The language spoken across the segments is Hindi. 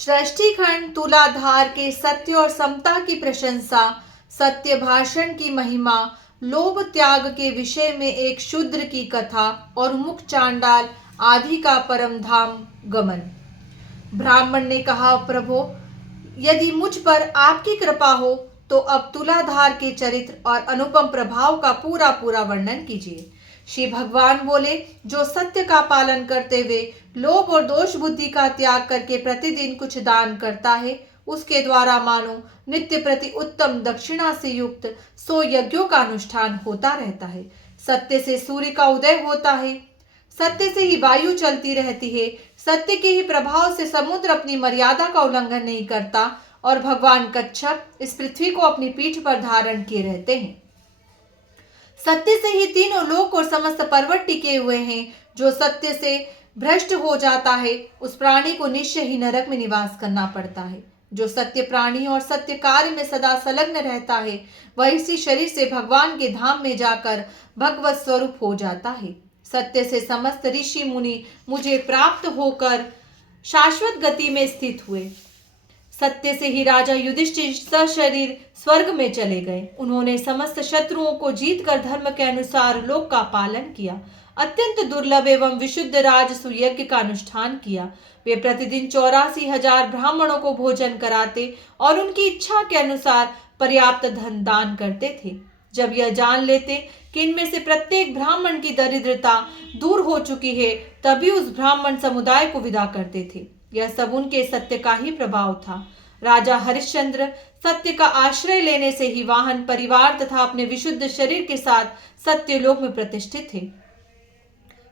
सृष्टिखंड तुलाधार के सत्य और समता की प्रशंसा, सत्य भाषण की महिमा, लोभ त्याग के विषय में एक शूद्र की कथा और मुख चांडाल आदि का परम धाम गमन। ब्राह्मण ने कहा, प्रभो, यदि मुझ पर आपकी कृपा हो तो अब तुलाधार के चरित्र और अनुपम प्रभाव का पूरा पूरा वर्णन कीजिए। श्री भगवान बोले, जो सत्य का पालन करते हुए लोभ और दोष बुद्धि का त्याग करके प्रतिदिन कुछ दान करता है, उसके द्वारा मानो नित्य प्रति उत्तम दक्षिणा से युक्त 100 यज्ञों का अनुष्ठान होता रहता है। सत्य से सूर्य का उदय होता है, सत्य से ही वायु चलती रहती है, सत्य के ही प्रभाव से समुद्र अपनी मर्यादा का उल्लंघन नहीं करता और भगवान कच्छप इस पृथ्वी को अपनी पीठ पर धारण किए रहते हैं। सत्य से ही तीनों लोक और समस्त पर्वत टिके हुए हैं। जो सत्य से भ्रष्ट हो जाता है, उस प्राणी को निश्चय ही नरक में निवास करना पड़ता है। जो सत्य प्राणी और सत्य कार्य में सदा संलग्न रहता है, वह इसी शरीर से भगवान के धाम में जाकर भगवत स्वरूप हो जाता है। सत्य से समस्त ऋषि मुनि मुझे प्राप्त होकर शाश्वत गति में स्थित हुए। सत्य से ही राजा युधिष्ठिर सशरीर स्वर्ग में चले गए। उन्होंने समस्त शत्रुओं को जीतकर धर्म के अनुसार लोक का पालन किया। अत्यंत दुर्लभ एवं विशुद्ध राजसूय यज्ञ का अनुष्ठान किया। वे प्रतिदिन 84,000 ब्राह्मणों को भोजन कराते और उनकी इच्छा के अनुसार पर्याप्त धन दान करते थे। जब यह जान लेते कि इनमें से प्रत्येक ब्राह्मण की दरिद्रता दूर हो चुकी है, तभी उस ब्राह्मण समुदाय को विदा करते थे। यह सब उनके सत्य का ही प्रभाव था। राजा हरिश्चंद्र सत्य का आश्रय लेने से ही वाहन, परिवार तथा अपने विशुद्ध शरीर के साथ सत्यलोक में प्रतिष्ठित थे।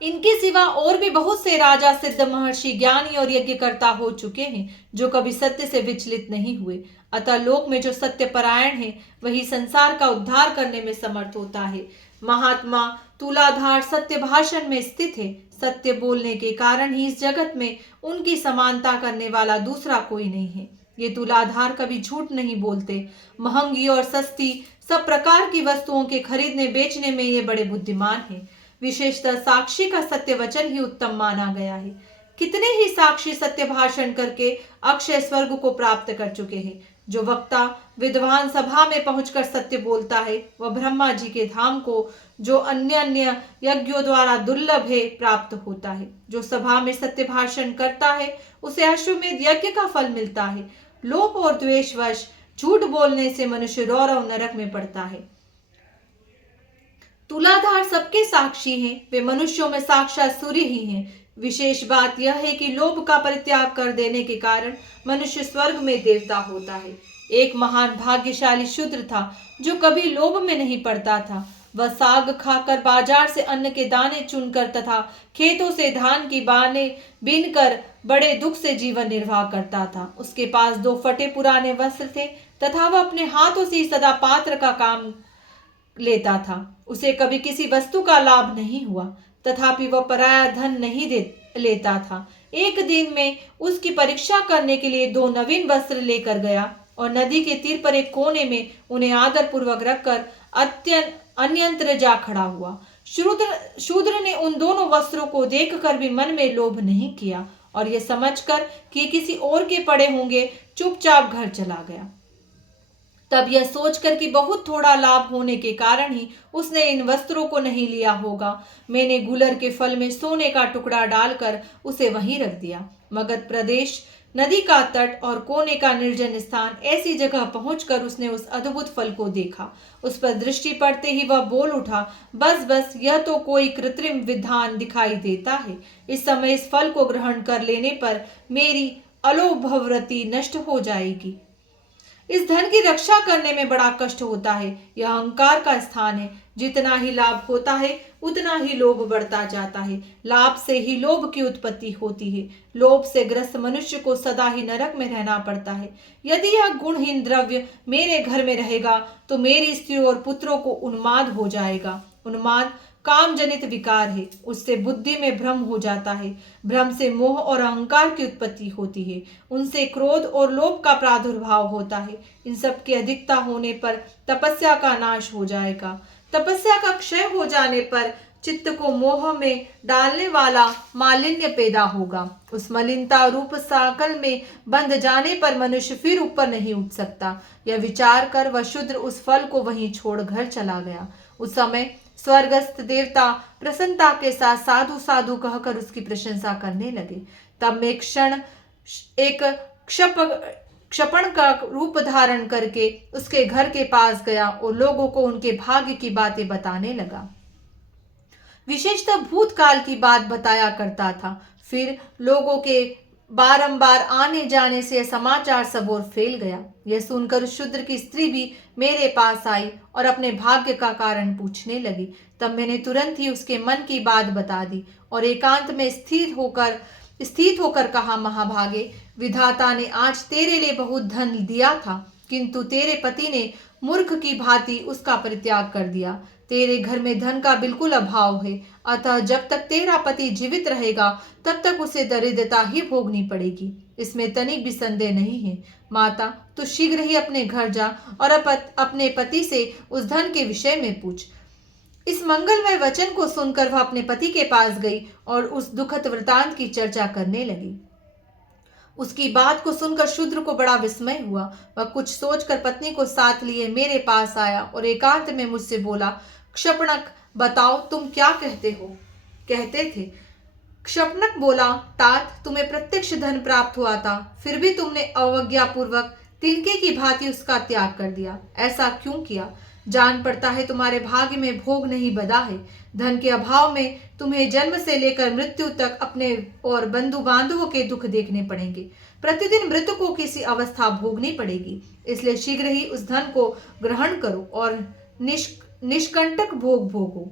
इनके सिवा और भी बहुत से राजा, सिद्ध, महर्षि, ज्ञानी और यज्ञकर्ता हो चुके हैं, जो कभी सत्य से विचलित नहीं हुए। अतः लोक में जो सत्य परायण है, वही संसार का उद्धार करने में समर्थ होता है। महात्मा तुलाधार सत्य भाषण में स्थित है। सत्य बोलने के कारण ही इस जगत में उनकी समानता करने वाला दूसरा कोई नहीं है। ये तुलाधार कभी झूठ नहीं बोलते। महंगी और सस्ती सब प्रकार की वस्तुओं के खरीदने बेचने में ये बड़े बुद्धिमान हैं। विशेषतः साक्षी का सत्य वचन ही उत्तम माना गया है। कितने ही साक्षी सत्य भाषण करके अक्षय स्वर्ग को प्राप्त कर चुके हैं। जो वक्ता विद्वान सभा में पहुंचकर सत्य बोलता है, वह ब्रह्मा जी के धाम को, जो अन्य अन्य यज्ञों द्वारा दुर्लभ है, प्राप्त होता है। जो सभा में सत्य भाषण करता है, उसे अश्वमेध यज्ञ का फल मिलता है। लोभ और द्वेषवश झूठ बोलने से मनुष्य रौरव नरक में पड़ता है। तुलाधार सबके साक्षी हैं। वे मनुष्यों में साक्षात सूर्य ही हैं। विशेष बात यह है कि लोभ का परित्याग कर देने के कारण मनुष्य स्वर्ग में देवता होता है। एक महान भाग्यशाली शूद्र था, जो कभी लोभ में नहीं पड़ता था। वह साग खाकर, बाजार से अन्न के दाने चुनकर तथा खेतों से धान की बाने बीनकर बड़े दुख से जीवन निर्वाह करता था। उसके पास 2 फटे पुराने वस्त्र थे तथा वह अपने हाथों से सदा पात्र का काम लेता था। उसे कभी किसी वस्तु का लाभ नहीं हुआ, तथापि वह पराया धन नहीं लेता था। एक दिन में उसकी परीक्षा करने के लिए 2 नवीन वस्त्र लेकर गया और नदी के तीर पर एक कोने में उन्हें आदर पूर्वक रखकर अन्यंत्र जा खड़ा हुआ। शूद्र ने उन दोनों वस्त्रों को देखकर भी मन में लोभ नहीं किया और यह समझकर कि किसी और के पड़े होंगे, चुपचाप घर चला गया। तब यह सोचकर कि बहुत थोड़ा लाभ होने के कारण ही उसने इन वस्त्रों को नहीं लिया होगा, मैंने गुलर के फल में सोने का टुकड़ा डालकर उसे वहीं रख दिया। मगध प्रदेश, नदी का तट और कोने का निर्जन स्थान, ऐसी जगह पहुंचकर उसने उस अद्भुत फल को देखा। उस पर दृष्टि पड़ते ही वह बोल उठा, बस बस, यह तो कोई कृत्रिम विधान दिखाई देता है। इस समय इस फल को ग्रहण कर लेने पर मेरी अलोभवृत्ति नष्ट हो जाएगी। इस धन की रक्षा करने में बड़ा कष्ट होता है। यह अहंकार का स्थान है। जितना ही लाभ होता है, उतना ही लोभ बढ़ता जाता है। लाभ से ही लोभ की उत्पत्ति होती है। लोभ से ग्रस्त मनुष्य को सदा ही नरक में रहना पड़ता है। यदि यह गुणहीन द्रव्य मेरे घर में रहेगा तो मेरी स्त्री और पुत्रों को उन्माद हो जाएगा। उन्माद काम जनित विकार है। उससे बुद्धि में भ्रम हो जाता है। भ्रम से मोह और अहंकार की उत्पत्ति होती है। उनसे क्रोध और लोभ का प्रादुर्भाव होता है। इन सब की अधिकता होने पर तपस्या का नाश हो जाएगा। तपस्या का क्षय हो जाने पर चित्त को मोह में डालने वाला मालिन्य पैदा होगा। उस मलिनता रूप साकल में बंध जाने पर मनुष्य फिर ऊपर नहीं उठ सकता। यह विचार कर वह शूद्र उस फल को वहीं छोड़ घर चला गया। उस समय स्वर्गस्थ देवता प्रसन्नता के साथ साधु साधु कहकर उसकी प्रशंसा करने लगे। तब मैं एक क्षपण का रूप धारण करके उसके घर के पास गया और लोगों को उनके भाग्य की बातें बताने लगा। विशेषतः भूतकाल की बात बताया करता था। फिर लोगों के बारंबार आने जाने से समाचार सब ओर फैल गया। यह सुनकर शूद्र की स्त्री भी मेरे पास आई और अपने भाग्य का कारण पूछने लगी। तब मैंने तुरंत ही उसके मन की बात बता दी और एकांत में स्थित होकर कहा, महाभागे, विधाता ने आज तेरे लिए बहुत धन दिया था, किंतु तेरे पति ने मूर्ख की भांति उसका परित्याग कर दिया। तेरे घर में धन का बिल्कुल अभाव है, अतः जब तक तेरा पति जीवित रहेगा तब तक उसे दरिद्रता ही भोगनी पड़ेगी। इसमें तनिक भी संदेह नहीं है। माता, तू शीघ्र ही अपने घर जा और अपने पति से उस धन के विषय में पूछ। इस मंगलमय वचन को सुनकर वह अपने पति के पास गई और उस दुखद वृतांत की चर्चा करने लगी। उसकी बात को सुनकर शूद्र को बड़ा विस्मय हुआ। वह कुछ सोचकर पत्नी को साथ लिए मेरे पास आया और एकांत में मुझसे बोला, क्षपणक, बताओ तुम क्या कहते थे। क्षपणक बोला, तात, तुम्हें प्रत्यक्ष धन प्राप्त हुआ था, फिर भी तुमने अवज्ञापूर्वक तिनके की भांति उसका त्याग कर दिया। ऐसा क्यों किया? जान पड़ता है तुम्हारे भाग्य में भोग नहीं बंधा है। धन के अभाव में तुम्हें जन्म से लेकर मृत्यु तक अपने और बंधु बांधवों के दुख देखने पड़ेंगे। प्रतिदिन मृत्यु को किसी अवस्था भोगनी पड़ेगी। इसलिए शीघ्र ही उस धन को ग्रहण करो और निष्कंटक भोग भोगो।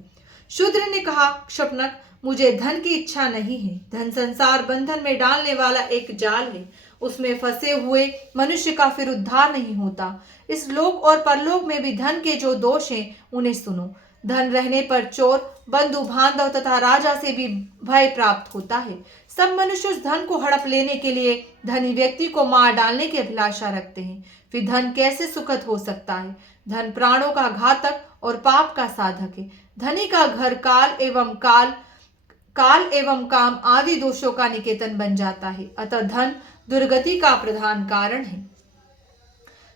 शूद्र ने कहा, क्षपणक, मुझे धन की इच्छा नहीं है। धन संसार बंधन में डालने वाला एक जाल है। उसमें फंसे हुए मनुष्य का फिर उद्धार नहीं होता। इस लोक और परलोक में भी धन के जो दोष हैं उन्हें सुनो। धन रहने पर चोर, बंधु बांधव तथा राजा से भी भय प्राप्त होता है। सब मनुष्य उस धन को हड़प लेने के लिए धनी व्यक्ति को मार डालने की अभिलाषा रखते हैं। फिर धन कैसे सुखद हो सकता है? धन प्राणों का घातक और पाप का साधक है। धनी का घर काल एवं काम आदि दोषों का निकेतन बन जाता है। अतः धन दुर्गति का प्रधान कारण है।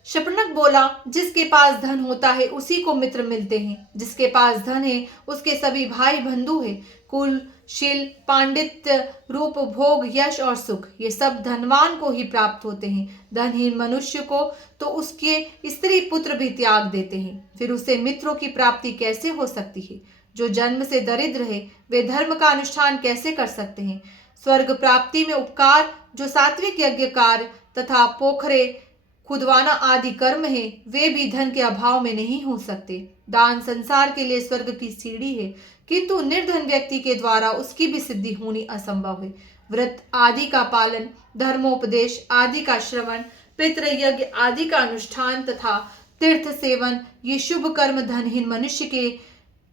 शपनक बोला, जिसके पास धन होता है उसी को मित्र मिलते हैं। जिसके पास धन है उसके सभी भाई बंधु है। कुल, शील, पांडित्य, रूप, भोग, यश और सुख, ये सब धनवान को ही प्राप्त होते हैं। धनहीन मनुष्य को तो उसके स्त्री पुत्र भी त्याग देते हैं। फिर उसे मित्रों की प्राप्ति कैसे हो सकती है? जो जन्म से दरिद्र है वे धर्म का अनुष्ठान कैसे कर सकते हैं? स्वर्ग प्राप्ति में उपकार जो सात्विक यज्ञ कार्य तथा पोखरे खुदवाना आदि कर्म है वे भी धन के अभाव में नहीं हो सकते। दान संसार के लिए स्वर्ग की सीढ़ी है, किंतु निर्धन व्यक्ति के द्वारा उसकी भी सिद्धि होनी असंभव है। व्रत आदि का पालन, धर्मोपदेश आदि का श्रवण, पितृयज्ञ आदि का अनुष्ठान तथा तीर्थ सेवन, ये शुभ कर्म धनहीन मनुष्य के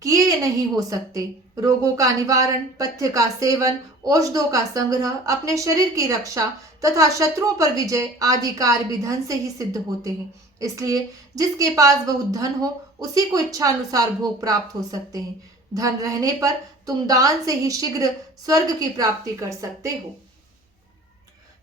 किए नहीं हो सकते। रोगों का निवारण, पथ्य का सेवन, औषधों का संग्रह, अपने शरीर की रक्षा तथा शत्रुओं पर विजय आदि कार्य भी धन से ही सिद्ध होते हैं। इसलिए जिसके पास बहुत धन हो उसी को इच्छा अनुसार भोग प्राप्त हो सकते हैं। धन रहने पर तुम दान से ही शीघ्र स्वर्ग की प्राप्ति कर सकते हो।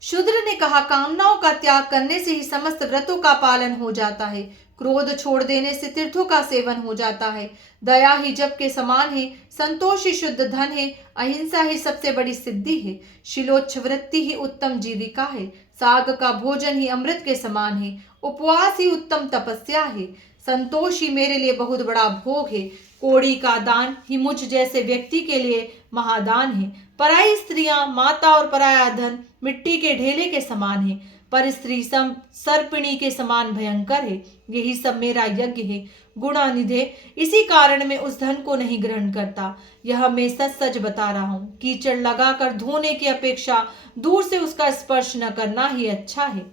शूद्र ने कहा, कामनाओं का त्याग करने से ही समस्त व्रतों का पालन हो जाता है। क्रोध छोड़ देने से तीर्थों का सेवन हो जाता है। दया ही जप के समान है। संतोष ही शुद्ध धन है। अहिंसा ही सबसे बड़ी सिद्धि है। शिलोच्छ वृत्ति ही उत्तम जीविका है। साग का भोजन ही अमृत के समान है। उपवास ही उत्तम तपस्या है। संतोष ही मेरे लिए बहुत बड़ा भोग है। कोड़ी का दान ही मुझ जैसे व्यक्ति के लिए महादान है। पराई स्त्रियां, माता और पराया धन मिट्टी के ढेले के समान है। पर स्त्री सर्पिणी के समान भयंकर है। यही सब मेरा यज्ञ है, गुणानिधे। इसी कारण मैं उस धन को नहीं ग्रहण करता। यह मैं सच सच बता रहा हूँ। कीचड़ लगाकर धोने की अपेक्षा दूर से उसका स्पर्श न करना ही अच्छा है।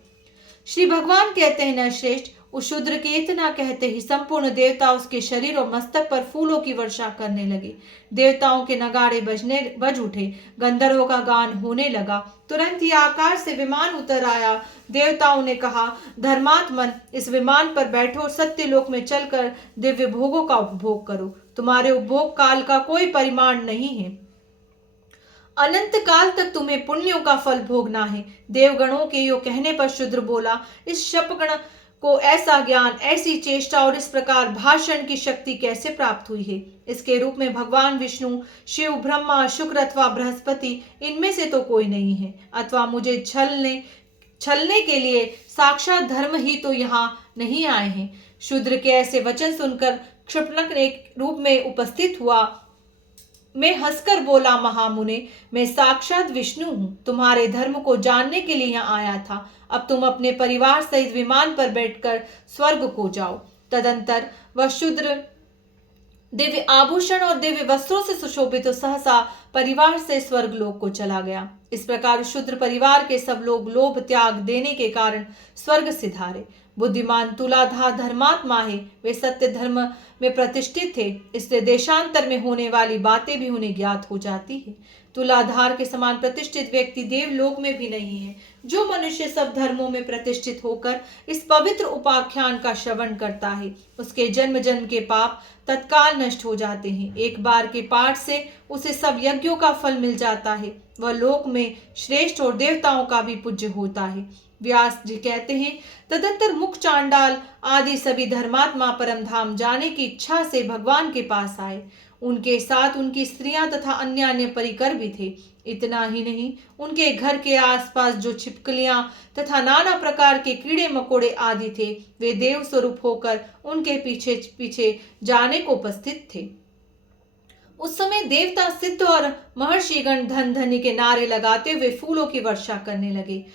श्री भगवान कहते हैं, न श्रेष्ठ, उस शूद्र के इतना कहते ही संपूर्ण देवता उसके शरीर और मस्तक पर फूलों की वर्षा करने लगे। देवताओं के नगाड़े बज उठे। गंधर्वों का गान होने लगा। तुरंत ही आकाश से विमान उतर आया। देवताओं ने कहा, धर्मात्मन, इस विमान पर बैठो, सत्यलोक में चलकर दिव्य भोगों का उपभोग करो। तुम्हारे उपभोग काल का कोई परिमाण नहीं है। अनंत काल तक तुम्हें पुण्यों का फल भोगना है। देवगणों के यो कहने पर शूद्र बोला, इस शपगण को ऐसा ज्ञान, ऐसी चेष्टा और इस प्रकार भाषण की शक्ति कैसे प्राप्त हुई है? इसके रूप में भगवान विष्णु, शिव, ब्रह्मा, शुक्र अथवा बृहस्पति, इनमें से तो कोई नहीं है। अथवा मुझे छलने के लिए साक्षात धर्म ही तो यहाँ नहीं आए हैं। शूद्र के ऐसे वचन सुनकर क्षुल्लक एक रूप में उपस्थित हुआ। मैं हंसकर बोला, महामुने, मैं साक्षात विष्णु हूं। तुम्हारे धर्म को जानने के लिए यहाँ आया था। अब तुम अपने परिवार सहित विमान पर बैठकर स्वर्ग को जाओ। तदंतर वह शूद्र दिव्य आभूषण और दिव्य वस्त्रों से सुशोभित सहसा परिवार से स्वर्ग लोक को चला गया। इस प्रकार शूद्र परिवार के सब लोग लोभ त्याग देने के कारण स्वर्ग सिधारे। बुद्धिमान तुलाधार धर्मात्मा है, वे सत्य धर्म में प्रतिष्ठित थे, इससे देशांतर में होने वाली बातें भी उन्हें ज्ञात हो जाती है। तुलाधार के समान प्रतिष्ठित व्यक्ति देवलोक में भी नहीं है। जो मनुष्य सब धर्मों में प्रतिष्ठित होकर इस पवित्र उपाख्यान का श्रवण करता है, उसके जन्म जन्म के पाप तत्काल नष्ट हो जाते हैं। एक बार के पाठ से उसे सब यज्ञों का फल मिल जाता है। वह लोक में श्रेष्ठ और देवताओं का भी पूज्य होता है। व्यास जी कहते हैं, तदंतर मुख चांडाल आदि सभी धर्मात्मा परम धाम जाने की इच्छा से भगवान के पास आए। उनके साथ उनकी स्त्रियां तथा अन्य अन्य परिकर भी थे। इतना ही नहीं, उनके घर के आसपास जो छिपकलियां तथा नाना प्रकार के कीड़े मकोड़े आदि थे, वे देव स्वरूप होकर उनके पीछे पीछे जाने को उपस्थित थे। उस समय देवता, सिद्ध और महर्षिगण धन धनी के नारे लगाते हुए फूलों की वर्षा करने लगे।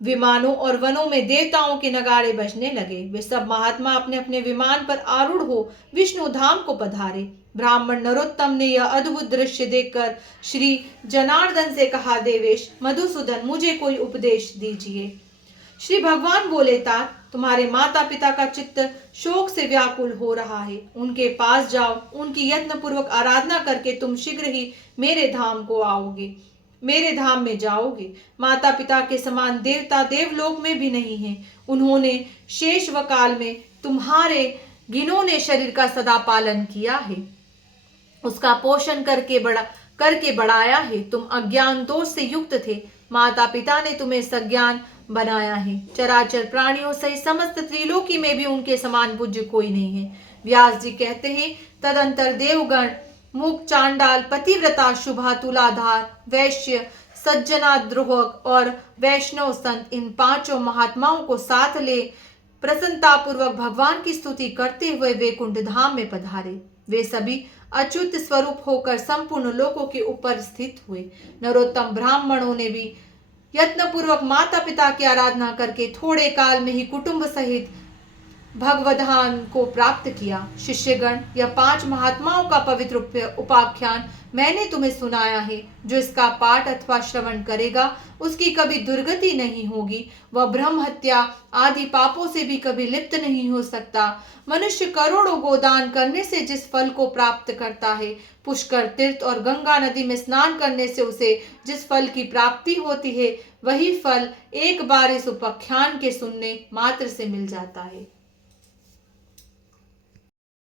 विमानों और वनों में देवताओं के नगाड़े बजने लगे। वे सब महात्मा अपने अपने विमान पर आरूढ़ हो विष्णु धाम को पधारे। ब्राह्मण नरोत्तम ने यह अद्भुत दृश्य देखकर श्री जनार्दन से कहा, देवेश मधुसूदन, मुझे कोई उपदेश दीजिए। श्री भगवान बोले, तात, तुम्हारे माता पिता का चित्त शोक से व्याकुल हो रहा है। उनके पास जाओ, उनकी यत्न पूर्वक आराधना करके तुम शीघ्र ही मेरे धाम में जाओगे। माता पिता के समान देवता देवलोक में भी नहीं है। उन्होंने शेष व काल में तुम्हारे घिनौने शरीर का सदा पालन किया है, उसका पोषण करके बढ़ाया है। तुम अज्ञान दोष से युक्त थे, माता पिता ने तुम्हें सज्ञान बनाया है। चराचर प्राणियों सहित समस्त त्रिलोकी में भी उनके समान पूज्य कोई नहीं है। व्यास जी कहते हैं, तदंतर देवगण, मुख चांडाल, पतिव्रता, शुभा, तुलाधार, वैश्य, सज्जना, द्रोहक और वैष्णव संत, इन पांचों महात्माओं को साथ ले प्रसन्नता पूर्वक भगवान की स्तुति करते हुए वैकुंठ धाम में पधारे। वे सभी अच्युत स्वरूप होकर संपूर्ण लोकों के ऊपर स्थित हुए। नरोत्तम ब्राह्मणों ने भी यत्न पूर्वक माता पिता की आराधना करके थोड़े काल में ही कुटुंब सहित भगवधाम को प्राप्त किया। शिष्यगण, यह 5 महात्माओं का पवित्र उपाख्यान मैंने तुम्हें सुनाया है। जो इसका पाठ अथवा श्रवण करेगा, उसकी कभी दुर्गति नहीं होगी। वह ब्रह्म हत्या आदि पापों से भी कभी लिप्त नहीं हो सकता। मनुष्य करोड़ों गोदान करने से जिस फल को प्राप्त करता है, पुष्कर तीर्थ और गंगा नदी में स्नान करने से उसे जिस फल की प्राप्ति होती है, वही फल एक बार इस उपाख्यान के सुनने मात्र से मिल जाता है।